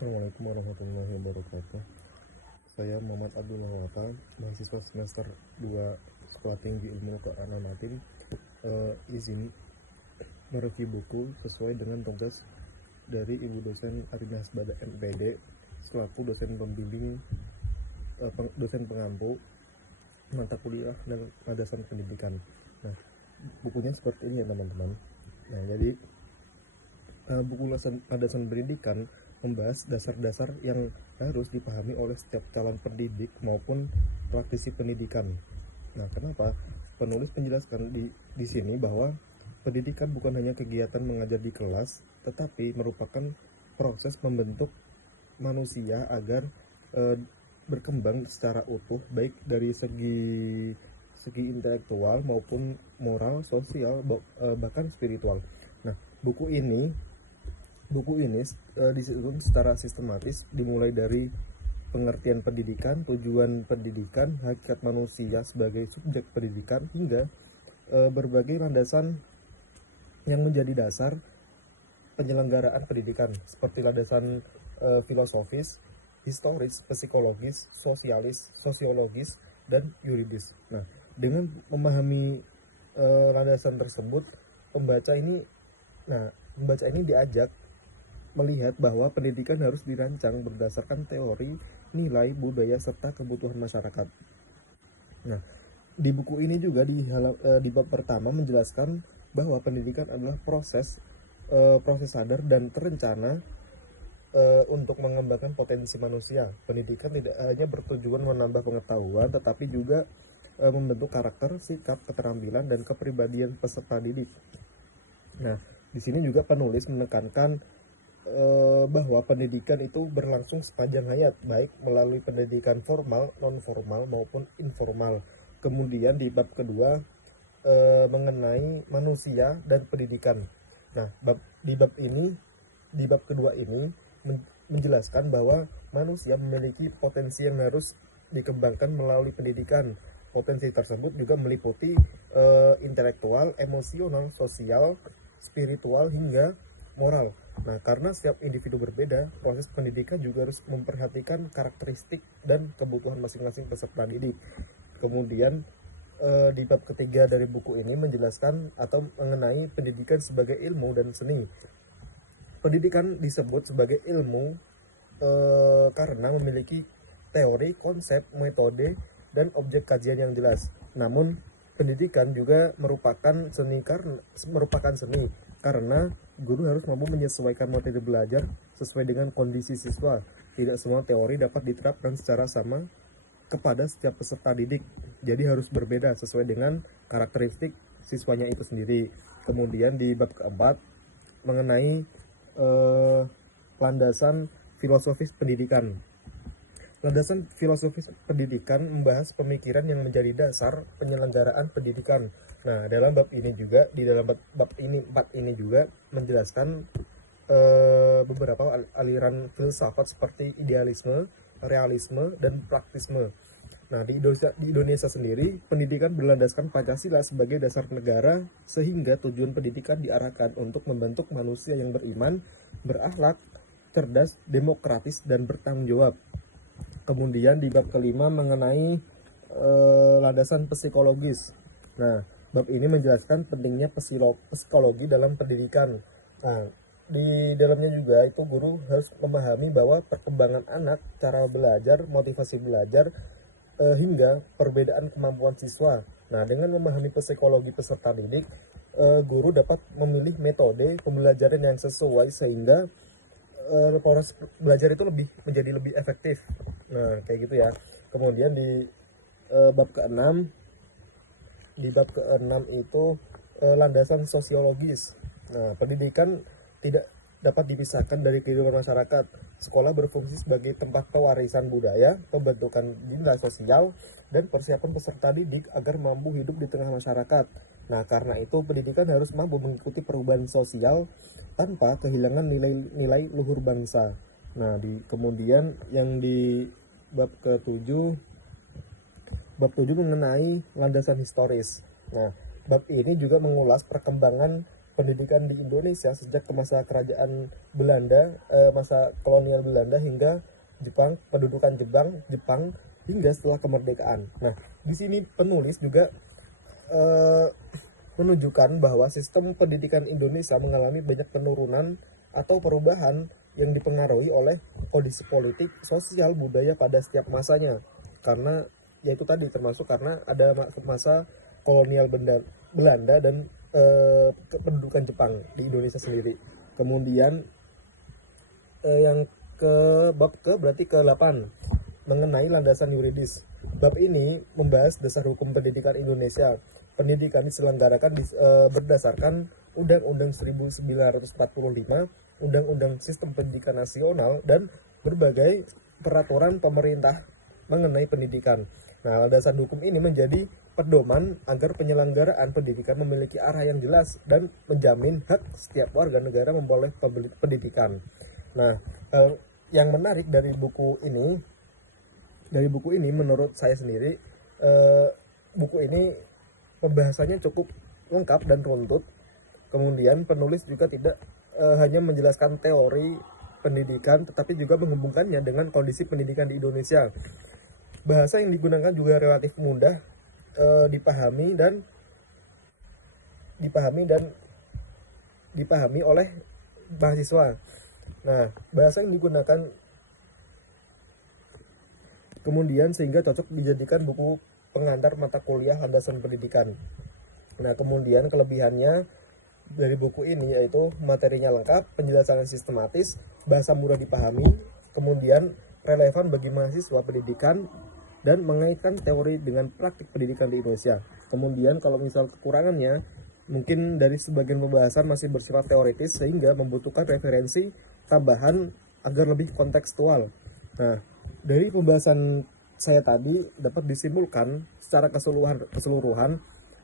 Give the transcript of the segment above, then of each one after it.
Assalamualaikum warahmatullahi wabarakatuh. Saya Muhammad Abdullah Wata, mahasiswa semester 2 Sekolah Tinggi Ilmu Keanamatin. Izin mereview buku sesuai dengan tugas dari Ibu dosen Arina Hasbada MPD selaku dosen pembimbing, dosen pengampu mata kuliah dan landasan pendidikan. Nah, bukunya seperti ini ya teman-teman. Nah, jadi buku landasan pendidikan membahas dasar-dasar yang harus dipahami oleh setiap calon pendidik maupun praktisi pendidikan. Nah, kenapa penulis menjelaskan di sini bahwa pendidikan bukan hanya kegiatan mengajar di kelas, tetapi merupakan proses membentuk manusia agar berkembang secara utuh, baik dari segi intelektual maupun moral, sosial, bahkan spiritual. Nah, buku ini disusun secara sistematis, dimulai dari pengertian pendidikan, tujuan pendidikan, hakikat manusia sebagai subjek pendidikan, hingga berbagai landasan yang menjadi dasar penyelenggaraan pendidikan, seperti landasan filosofis, historis, psikologis, sosialis, sosiologis, dan yuridis. Nah, dengan memahami landasan tersebut, pembaca ini, pembaca ini diajak melihat bahwa pendidikan harus dirancang berdasarkan teori, nilai, budaya, serta kebutuhan masyarakat. Nah, di buku ini juga di bab pertama menjelaskan bahwa pendidikan adalah proses sadar dan terencana untuk mengembangkan potensi manusia. Pendidikan tidak hanya bertujuan menambah pengetahuan, tetapi juga membentuk karakter, sikap, keterampilan, dan kepribadian peserta didik. Nah, di sini juga penulis menekankan bahwa pendidikan itu berlangsung sepanjang hayat, baik melalui pendidikan formal, non formal maupun informal. Kemudian di bab kedua mengenai manusia dan pendidikan. Nah, di bab kedua ini menjelaskan bahwa manusia memiliki potensi yang harus dikembangkan melalui pendidikan. Potensi tersebut juga meliputi intelektual, emosional, sosial, spiritual, hingga moral. Nah, karena setiap individu berbeda, proses pendidikan juga harus memperhatikan karakteristik dan kebutuhan masing-masing peserta didik. Kemudian di bab ketiga dari buku ini menjelaskan atau mengenai pendidikan sebagai ilmu dan seni. Pendidikan disebut sebagai ilmu karena memiliki teori, konsep, metode, dan objek kajian yang jelas. Namun pendidikan juga merupakan seni karena guru harus mampu menyesuaikan materi belajar sesuai dengan kondisi siswa. Tidak semua teori dapat diterapkan secara sama kepada setiap peserta didik, jadi harus berbeda sesuai dengan karakteristik siswanya itu sendiri. Kemudian di bab keempat mengenai landasan filosofis pendidikan. Landasan filosofis pendidikan membahas pemikiran yang menjadi dasar penyelenggaraan pendidikan. Nah, dalam bab ini juga, di dalam bab ini juga menjelaskan beberapa aliran filsafat seperti idealisme, realisme, dan praktisme. Nah, di Indonesia sendiri, pendidikan berlandaskan Pancasila sebagai dasar negara, sehingga tujuan pendidikan diarahkan untuk membentuk manusia yang beriman, berakhlak, cerdas, demokratis, dan bertanggung jawab. Kemudian di bab kelima mengenai landasan psikologis. Nah, bab ini menjelaskan pentingnya psikologi dalam pendidikan. Nah, di dalamnya juga itu guru harus memahami bahwa perkembangan anak, cara belajar, motivasi belajar, hingga perbedaan kemampuan siswa. Nah, dengan memahami psikologi peserta didik, guru dapat memilih metode pembelajaran yang sesuai sehingga proses belajar itu menjadi lebih efektif. Nah, kayak gitu ya. Kemudian bab keenam di bab keenam itu landasan sosiologis. Nah, pendidikan tidak dapat dipisahkan dari kehidupan masyarakat. Sekolah berfungsi sebagai tempat pewarisan budaya, pembentukan nilai sosial, dan persiapan peserta didik agar mampu hidup di tengah masyarakat. Nah, karena itu pendidikan harus mampu mengikuti perubahan sosial tanpa kehilangan nilai-nilai luhur bangsa. Nah, kemudian yang di bab ke-7 mengenai landasan historis. Nah, bab ini juga mengulas perkembangan pendidikan di Indonesia sejak ke masa kerajaan Belanda, masa kolonial Belanda hingga Jepang, pendudukan Jepang hingga setelah kemerdekaan. Nah, di sini penulis juga eh, menunjukkan bahwa sistem pendidikan Indonesia mengalami banyak penurunan atau perubahan yang dipengaruhi oleh kondisi politik, sosial, budaya pada setiap masanya. Karena yaitu tadi termasuk karena ada masa kolonial Belanda dan kependudukan Jepang di Indonesia sendiri. Kemudian yang ke bab ke berarti ke-8 mengenai landasan yuridis. Bab ini membahas dasar hukum pendidikan Indonesia. Pendidikan diselenggarakan berdasarkan Undang-Undang 1945, Undang-Undang Sistem Pendidikan Nasional, dan berbagai peraturan pemerintah mengenai pendidikan. Nah, landasan hukum ini menjadi pedoman agar penyelenggaraan pendidikan memiliki arah yang jelas dan menjamin hak setiap warga negara memperoleh pendidikan. Nah, yang menarik dari buku ini menurut saya sendiri, buku ini pembahasannya cukup lengkap dan runtut. Kemudian penulis juga tidak hanya menjelaskan teori pendidikan, tetapi juga menghubungkannya dengan kondisi pendidikan di Indonesia. Bahasa yang digunakan juga relatif mudah dipahami dipahami oleh mahasiswa. Nah, bahasa yang digunakan kemudian sehingga cocok dijadikan buku pengantar mata kuliah landasan pendidikan. Nah, kemudian kelebihannya dari buku ini yaitu materinya lengkap, penjelasannya sistematis, bahasa mudah dipahami, kemudian relevan bagi mahasiswa pendidikan, dan mengaitkan teori dengan praktik pendidikan di Indonesia. Kemudian kalau misal kekurangannya, mungkin dari sebagian pembahasan masih bersifat teoritis sehingga membutuhkan referensi tambahan agar lebih kontekstual. Nah, dari pembahasan saya tadi dapat disimpulkan secara keseluruhan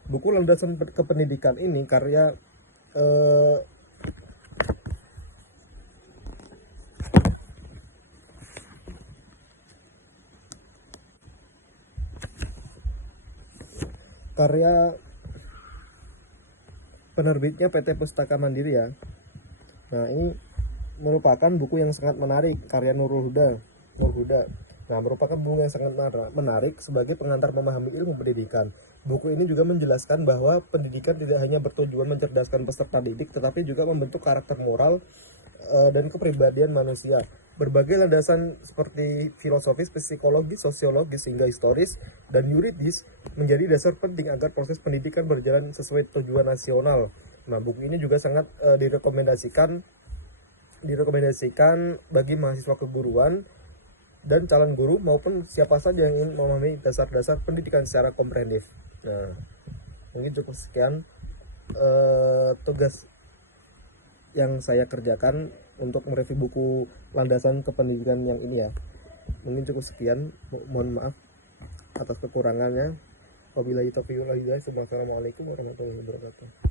buku landasan kependidikan ini karya eh, karya penerbitnya PT Pustaka Mandiri ya. Nah, ini merupakan buku yang sangat menarik, karya Nurul Huda. Nah, merupakan buku yang sangat menarik sebagai pengantar memahami ilmu pendidikan. Buku ini juga menjelaskan bahwa pendidikan tidak hanya bertujuan mencerdaskan peserta didik, tetapi juga membentuk karakter moral dan kepribadian manusia. Berbagai landasan seperti filosofis, psikologis, sosiologis, hingga historis dan yuridis menjadi dasar penting agar proses pendidikan berjalan sesuai tujuan nasional. Nah, buku ini juga sangat direkomendasikan bagi mahasiswa keguruan dan calon guru maupun siapa saja yang ingin memahami dasar-dasar pendidikan secara komprehensif. Nah, mungkin cukup sekian tugas yang saya kerjakan untuk mereview buku landasan kependidikan yang ini ya. Mungkin cukup sekian, mohon maaf atas kekurangannya. Wabillahi taufiq wal hidayah. Assalamualaikum warahmatullahi wabarakatuh.